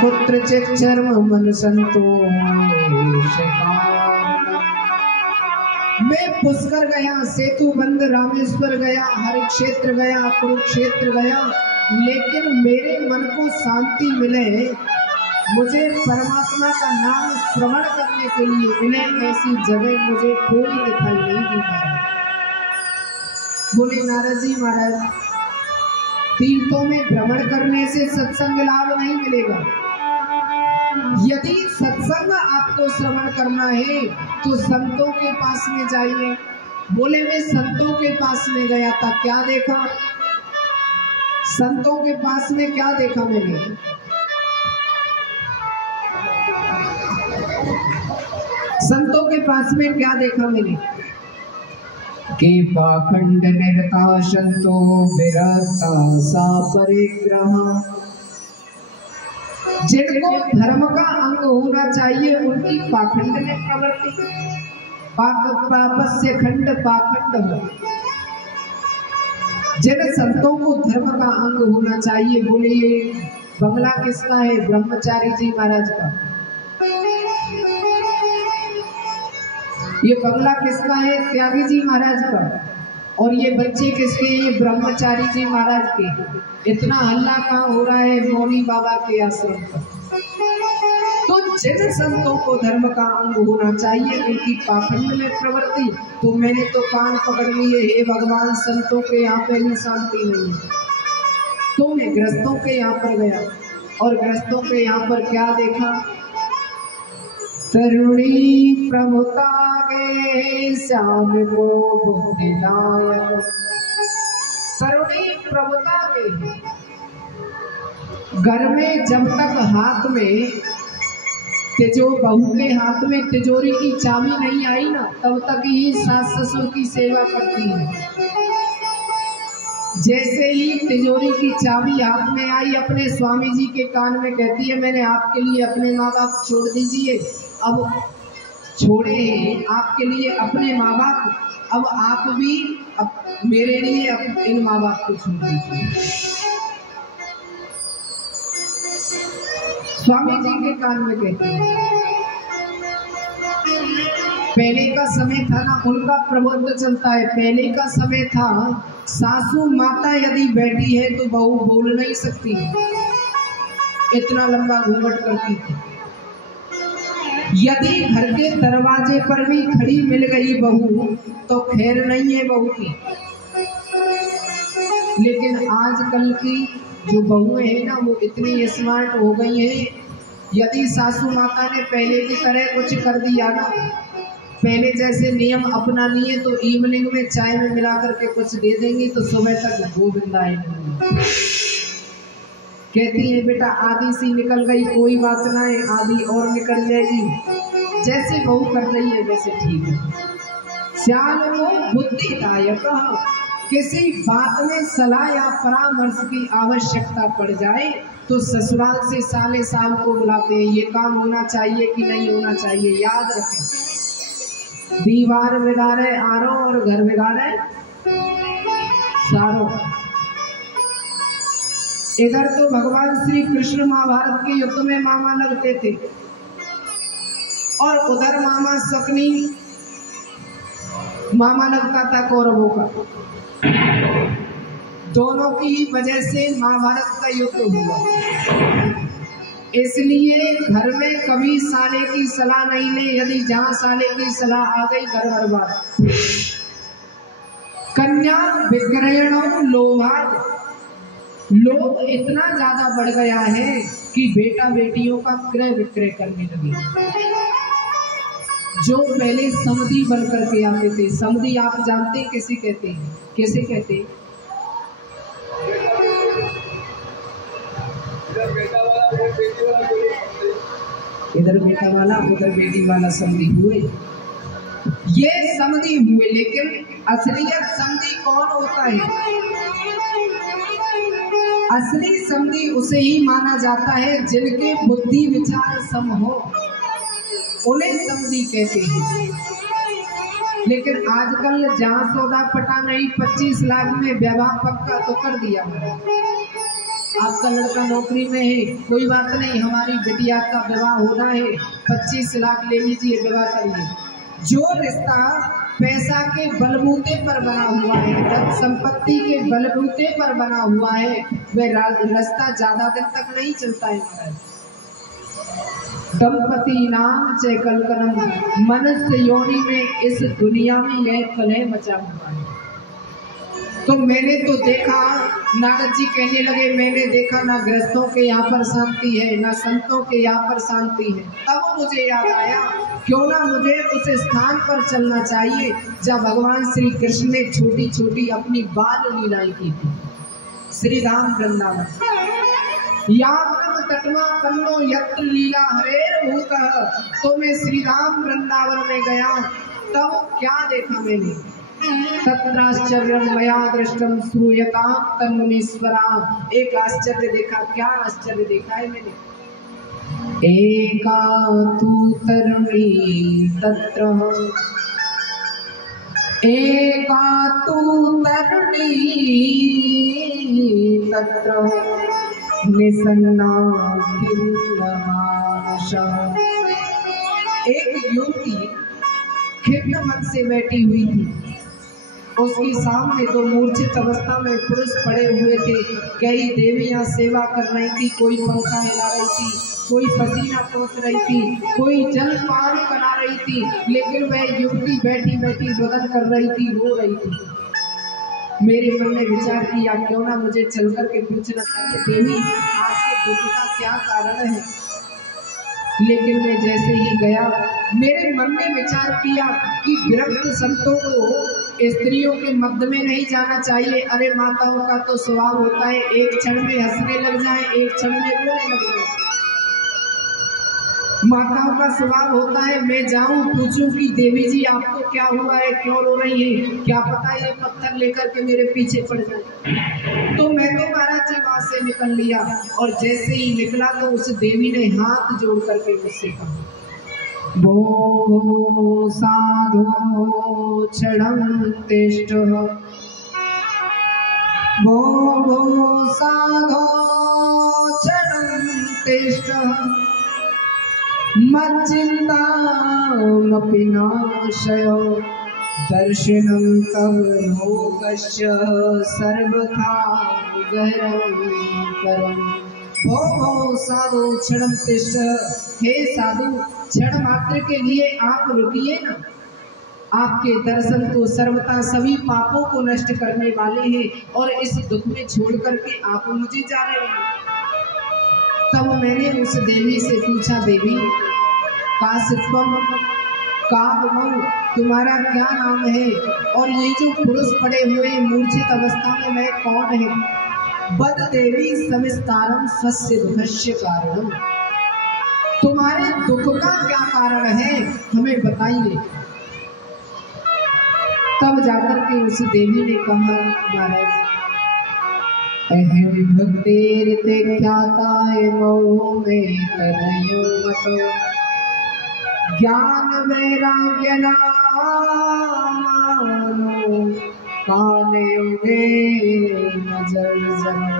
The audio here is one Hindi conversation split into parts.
कुत्रचित चर्म मन संतोष का। मैं पुष्कर गया, सेतु बंद रामेश्वर गया, हर क्षेत्र गया, कुरुक्षेत्र गया, लेकिन मेरे मन को शांति मिले, मुझे परमात्मा का नाम श्रवण करने के लिए मिले, ऐसी जगह मुझे कोई दिखाई नहीं दी। बोले नारद जी महाराज, तीर्थों में भ्रमण करने से सत्संग लाभ नहीं मिलेगा। यदि सत्संग आपको श्रवण करना है तो संतों के पास में जाइए। बोले मैं संतों के पास में गया था, क्या देखा? संतों के पास में क्या देखा मैंने? संतों के पास में क्या देखा मैंने? कि पाखंड निरता संतो विरता सा परिग्रह। जिनको धर्म का अंग होना चाहिए उनकी पाखंड में प्रवृत्ति, पापस्य खंड पाखंड हो। जिन संतों को धर्म का अंग होना चाहिए, बोले ये बंगला किसका है? ब्रह्मचारी जी महाराज का। ये बंगला किसका है? त्यागी जी महाराज का। और ये बच्चे किसके हैं? ब्रह्मचारी जी महाराज के। इतना हल्ला कहाँ हो रहा है? मौनी बाबा के आश्रम पर। तो जिन संतों को धर्म का अंग होना चाहिए उनकी पाखंड में प्रवृत्ति। तो मैंने तो कान पकड़ लिए, हे भगवान संतों के यहाँ पे भी शांति नहीं है। तो मैं ग्रस्तों के यहाँ पर गया और ग्रस्तों के यहाँ पर क्या देखा? तरुणी प्रभुता के श्याम को बुद्धिदायक। तरुणी प्रभुता के घर में जब तक हाथ में बहू के हाथ में तिजोरी की चाबी नहीं आई ना, तब तक ही सास ससुर की सेवा करती है। जैसे ही तिजोरी की चाबी हाथ में आई, अपने स्वामी जी के कान में कहती है, मैंने आपके लिए अपने माँ बाप छोड़ दीजिए, अब छोड़े हैं आपके लिए अपने माँ बाप, अब आप भी मेरे लिए इन माँ बाप को छोड़ दीजिए। स्वामी जी के कान में कहती है। पहले का समय था ना, उनका प्रबंध चलता है। पहले का समय था, सासू माता यदि बैठी है तो बहू बोल नहीं सकती, इतना लंबा घूंघट करती थी। यदि घर के दरवाजे पर भी खड़ी मिल गई बहू तो खैर नहीं है बहू की। लेकिन आजकल की जो बहुएं हैं ना, वो इतनी स्मार्ट हो गई हैं। यदि सासू माता ने पहले की तरह कुछ कर दिया ना, पहले जैसे नियम अपना लिए, तो इवनिंग में चाय में मिला करके कुछ दे देंगी तो सुबह तक गोविंदा कहती है, बेटा आधी सी निकल गई, कोई बात ना है, आधी और निकल जाएगी। जैसे बहू कर रही है वैसे ठीक है। श्याम को बुद्धिदायक। किसी बात में सलाह या परामर्श की आवश्यकता पड़ जाए तो ससुराल से साले साल को बुलाते हैं, ये काम होना चाहिए कि नहीं होना चाहिए। याद रखें, दीवार बिगाड़े आरो और घर बिगाड़े सारो। इधर तो भगवान श्री कृष्ण महाभारत के युद्ध में मामा लगते थे और उधर मामा शकुनी मामा लगता था कौरवों का। दोनों की ही वजह से महाभारत का युद्ध हुआ। इसलिए घर में कभी साले की सलाह नहीं ले। यदि जहां साले की सलाह आ गई घर बर्बाद। कन्या विक्रयणों लोभाद। लोग इतना ज्यादा बढ़ गया है कि बेटा बेटियों का क्रय विक्रय करने लगे। जो पहले समधी बन करके आते थे, समधी आप जानते हैं किसे कहते हैं? कैसे कहते हैं? इधर बेटा वाला उधर बेटी वाला समधी हुए, ये समधी हुए। लेकिन असलियत समधी कौन होता है? असली समधी उसे ही माना जाता है जिनके बुद्धि विचार सम हो, उन्हें समधी कहते हैं। लेकिन आजकल जहाँ सौदा पटा नहीं, 25 लाख में विवाह पक्का तो कर दिया। आपका लड़का नौकरी में है, कोई बात नहीं, हमारी बिटिया का विवाह होना है, 25 लाख ले लीजिए, विवाह करिए। जो रिश्ता पैसा के बलबूते पर बना हुआ है, धन संपत्ति के बलबूते पर बना हुआ है, वह रिश्ता ज्यादा दिन तक नहीं चलता है। दंपति नाम से कलकलम, मनुष्य योनि में इस दुनिया में यह कलह मचा हुआ है। तो मैंने तो देखा, नारद जी कहने लगे, मैंने देखा ना गृहस्थों के यहाँ पर शांति है, ना संतों के यहाँ पर शांति है। तब मुझे याद आया, क्यों ना मुझे उस स्थान पर चलना चाहिए जहाँ भगवान श्री कृष्ण ने छोटी छोटी अपनी बाल लीलाएं की थी। श्री राम वृंदावन तटमा कन्नो यत्र लीला हरेर भूतः। तो मैं श्री राम वृंदावन में गया, तब क्या देखा मैंने, तत्राश्चर्यं मया दृष्टं श्रूयतां तन्मुनीश्वरा। एक आश्चर्य देखा। क्या आश्चर्य देखा है मैंने? एका तु तरुणी तत्र, एका तु तरुणी तत्र, निसन्ना खिन्नमानसा। एक युवती खिन्न मन से बैठी हुई थी, उसके सामने तो मूर्छित अवस्था में पुरुष पड़े हुए थे। कई देवियां सेवा कर रही थी, कोई पंखा हिला रही थी, कोई पसीना पोंछ रही थी, कोई जल पान करा रही थी, लेकिन वह युवती बैठी बैठी बदन कर रही थी, रो रही थी। मेरे मन ने विचार किया, क्यों ना मुझे चल कर के पूछना चाहिए, देवी आपके दुख का क्या कारण है। लेकिन मैं जैसे ही गया, मेरे मन ने विचार किया कि विरक्त संतों को स्त्रियों के मध्य में नहीं जाना चाहिए। अरे माताओं का तो स्वभाव होता है, एक क्षण में हंसने लग जाए, एक क्षण में रोने लग जाए। माताओं का स्वभाव होता है, मैं जाऊं पूछूं कि देवी जी आपको क्या हुआ है, क्यों रो रही है, क्या पता ये पत्थर लेकर के मेरे पीछे पड़ जाए। तो मैं तो महाराज जी वहां से निकल लिया, और जैसे ही निकला तो उस देवी ने हाथ जोड़ करके मुझसे कहा, भो साधो क्षणं तिष्ठ, भो साधो क्षणं तिष्ठ, मच्चिन्तामपि नाशयो, दर्शनं तव लोकस्य सर्वथा गहनं परम्। भो साधु क्षणं तिष्ठ, हे साधु क्षण मात्र के लिए आप रुकिए ना। आपके दर्शन तो सर्वथा सभी पापों को नष्ट करने वाले हैं, और इस दुख में छोड़ करके आप मुझे जा रहे हैं। तब मैंने उस देवी से पूछा, देवी काशित्वम काममऊ, तुम्हारा क्या नाम है, और ये जो पुरुष पड़े हुए मूर्छित अवस्था में वह कौन है। बद देवी सविस्तारम स्वस्य दुःखस्य कारणम, तुम्हारे दुख का क्या कारण है, हमें बताइए। तब जाकर के उस देवी ने कहा, महाराज अहम भक्तिर्ते ख्याताय मौ में तनयो मतो, ज्ञान वैराग्य नामानो काने उगे नजर जनो।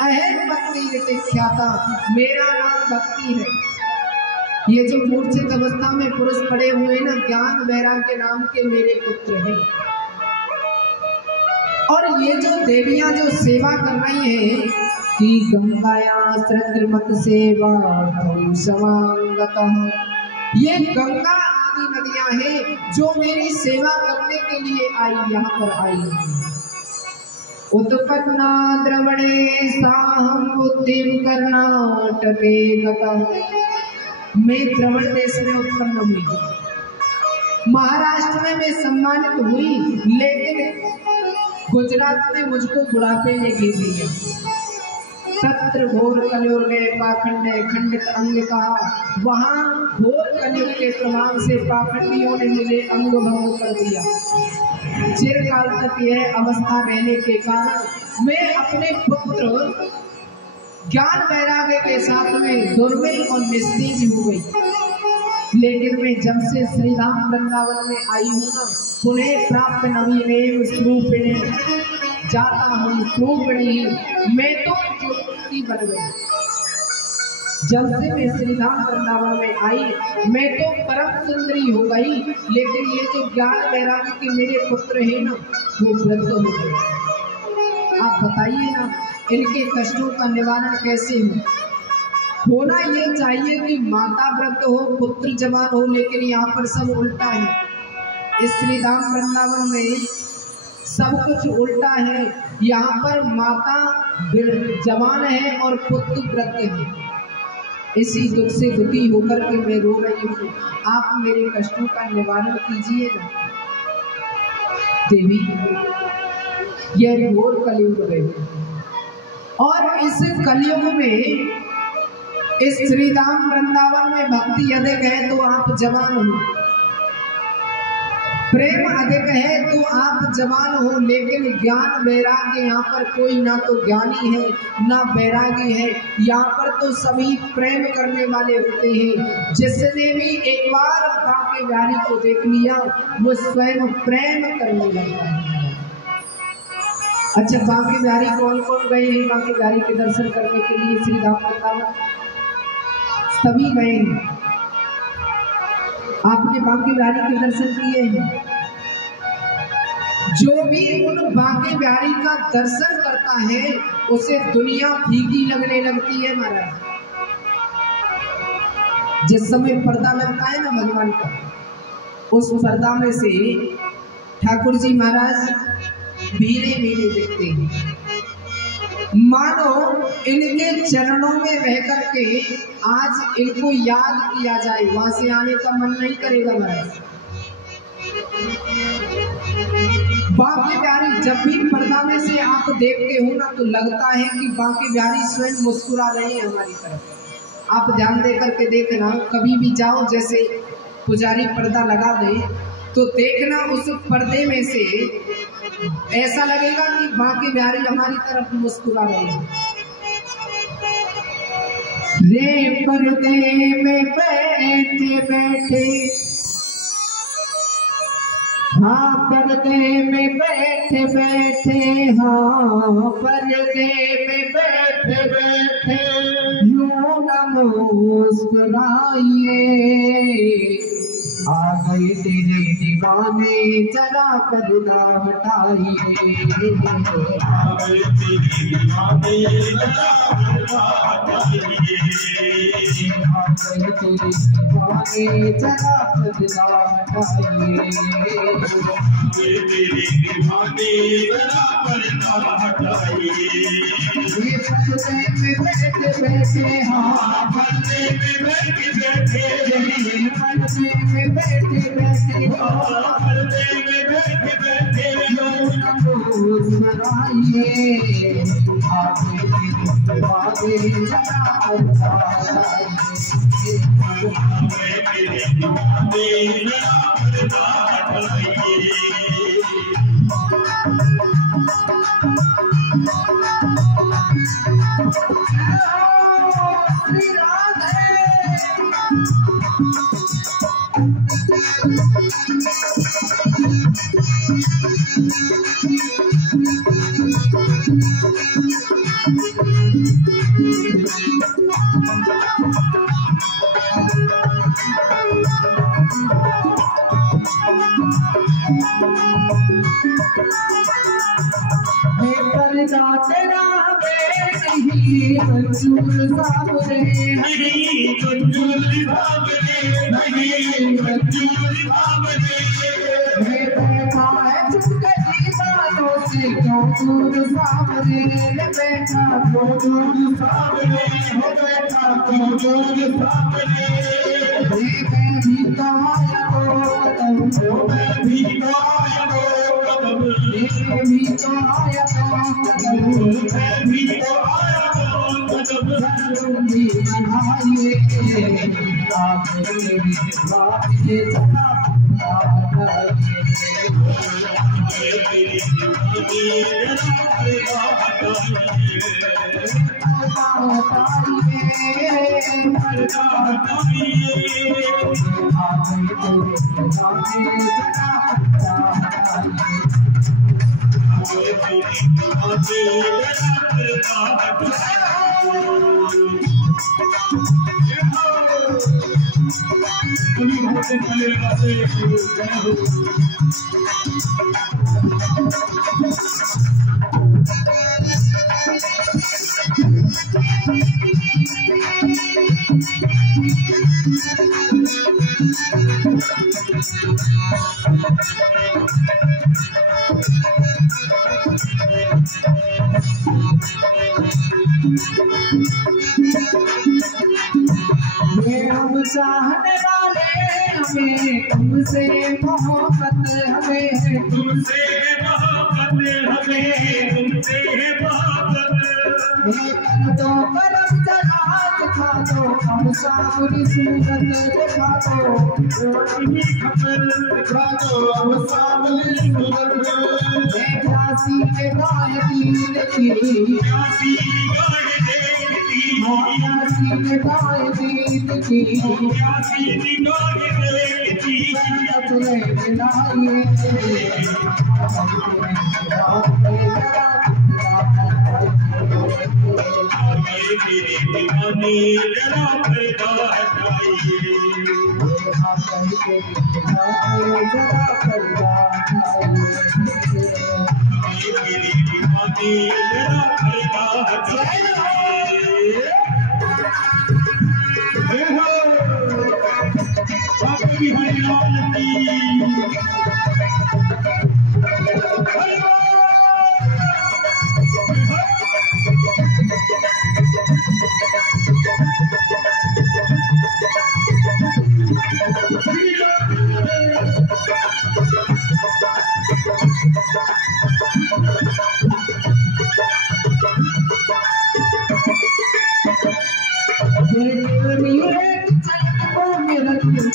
अहम भक्तिर्ते ख्याता, मेरा नाम भक्ति है। ये जो मूर्छित अवस्था में पुरुष पड़े हुए ना, ज्ञान वैराग्य नाम के मेरे पुत्र हैं। और ये जो देवियां जो सेवा कर रही हैं कि गंगाया श्रद्धामत सेवा समांगतः, ये गंगा आदि नदियां हैं जो मेरी सेवा करने के लिए आई, यहाँ पर आई। उत्पन्ना द्रवणे साहम बुद्धिं कर्नाटके गतः, मैं द्रवण देश में उत्पन्न हुई, महाराष्ट्र में मैं सम्मानित हुई, लेकिन गुजरात में मुझको बुढ़ापे ने घेर लिया। तत्र घोर कलयुग में पाखंड खंडित अंग कहा, वहाँ घोर कलयुग के प्रभाव से पाखंडियों ने मुझे अंग भंग कर दिया। चिरकाल तक यह अवस्था रहने के कारण मैं अपने पुत्र ज्ञान वैराग्य के साथ में दुर्बल और निस्तेज हो गई। लेकिन मैं जब से श्री राम वृंदावन में आई हूँ ना, पुनः प्राप्त नवीन स्वरूपिणी, जाता हूँ स्वरूपिणी। मैं तो भक्ति बन गई। जब से मैं श्री धाम वृंदावन में आई मैं तो परम सुंदरी हो गई, लेकिन ये जो ज्ञान वैराग्य के मेरे पुत्र हैं ना वो वृद्ध हो गए। आप बताइए ना इनके कष्टों का निवारण कैसे हो? होना ये चाहिए कि माता वृद्ध हो पुत्र जवान हो, लेकिन यहाँ पर सब उल्टा है। इस श्री धाम वृंदावन में सब कुछ उल्टा है। यहाँ पर माता जवान है और पुत्र वृद्ध है। इसी दुख से दुखी होकर के मैं रो रही हूँ। आप मेरे कष्टों का निवारण कीजिए ना देवी। यह घोर कलयुग है और इस कलयुग में इस श्री धाम वृंदावन में भक्ति अधिक है तो आप जवान हो, प्रेम अधिक है तो आप जवान हो, लेकिन ज्ञान वैराग्य यहाँ पर कोई ना तो ज्ञानी है ना वैरागी है। यहाँ पर तो सभी प्रेम करने वाले होते हैं। जिसने भी एक बार बांके बिहारी को देख लिया वो स्वयं प्रेम करने लगता है। अच्छा, बांके बिहारी कौन कौन गए हैं बांके बिहारी के दर्शन करने के लिए श्री धाम वृंदावन? सभी गए हैं। आपने बांके बिहारी के दर्शन किए हैं। जो भी उन बांके बिहारी का दर्शन करता है उसे दुनिया फीकी लगने लगती है महाराज। जिस समय पर्दा लगता है ना भगवान का, उस पर्दा में से ठाकुर जी महाराज भीरे भीरे दिखते हैं। मानो इनके चरणों में रह करके आज इनको याद किया जाए, वहां से आने का मन नहीं करेगा महाराज। बांके बिहारी जब भी पर्दा में से आप देखते हो ना तो लगता है कि बांके बिहारी स्वयं मुस्कुरा रहे हैं हमारी तरफ। आप ध्यान दे करके देखना, कभी भी जाओ जैसे पुजारी पर्दा लगा दे तो देखना उस पर्दे में से ऐसा लगेगा कि बांके बिहारी हमारी तरफ मुस्कुरा रहे हैं। रे पर्दे में बैठे बैठे, हाँ पर्दे में बैठे बैठे, हाँ पर्दे में बैठे बैठे यूं न मुस्कुराइए। आ गए तेरे दीवाने जरा पर्दा हटाइए। आ गए तेरे दीवाने जरा पर्दा हटाइए। आ गए तेरे दीवाने जरा पर्दा हटाइए। तेरे दीवाने जरा पर्दा हटाइए। ये पर्दे में बैठे बैठे, हाँ पर्दे में बैठे बैठे, पर्दे में बैठे बैठे, पर्दे में बैठे बैठे मुस्कुराइए। आगे दीवाने जरा पर्दा हटाइए। मेरे दीवाने जरा पर्दा हटाइए। मंजूर सामने नहीं, मंजूर सामने नहीं, मंजूर सामने मैं बैठा है चुपके दीवानों से क्यों दूर सामने। बैठा क्यों दूर सामने, हो बैठा क्यों दूर सामने। मैं भी तो आया तो कदम, मैं भी तो आया तो कदम, मैं भी तो आया तो कदम, मैं भी तो आया जरूरी बनाइए। आप मेरी बात ये जरा हटाइए। हम चाहने वाले हमें तुमसे मोहब्बत हमें तुमसे मोहब्बत हमें तुमसे मोहब्बत तो परम जरा दिखा दो हम सामने सूरत दिखा दो रोशनी खबर दिखा दो हम सामने सूरत प्यासी के गाय दीन की प्यासी गाय देखती प्यासी के गाय दीन की प्यासी गाय देखती चले मिलाइए मेरे दीवाने जरा पर्दा हटाइए जरा पर्दा मेरे दीवाने जरा पर्दा हटाइए बाबा बिहारी लाल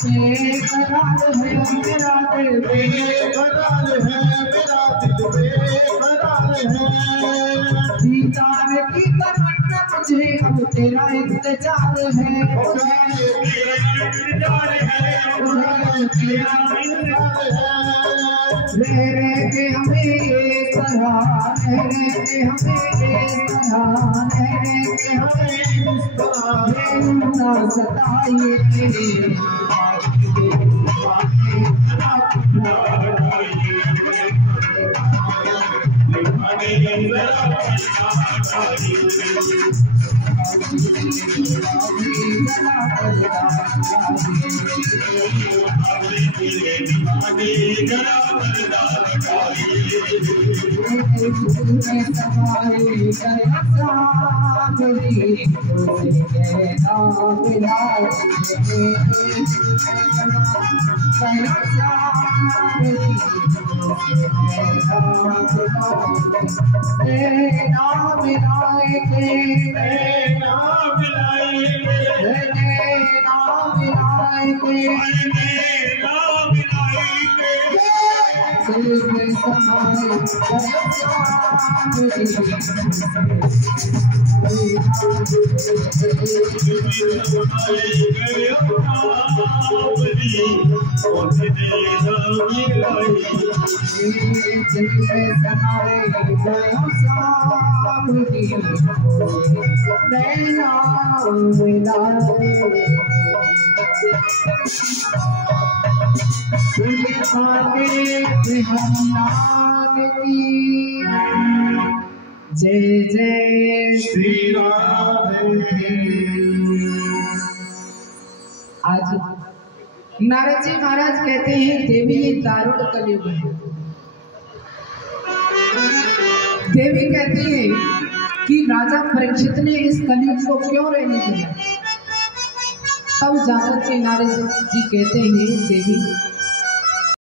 की करार है मेरा दिल बेकरार है मेरा दिल बेकरार है दीदार की तमन्ना मुझे अब तेरा इंतजार है तेरा इंतजार है तेरा इंतजार है रह के हमें ये तरह रह के हमें ये तरह रह के हमें ना सताइए जय जय श्री राधे। आज नारद जी महाराज कहते हैं देवी ये दारुण कलयुग है। देवी कहती है कि राजा परीक्षित ने इस कलयुग को क्यों रहने दिया। तब जाकर के नारद जी कहते हैं देवी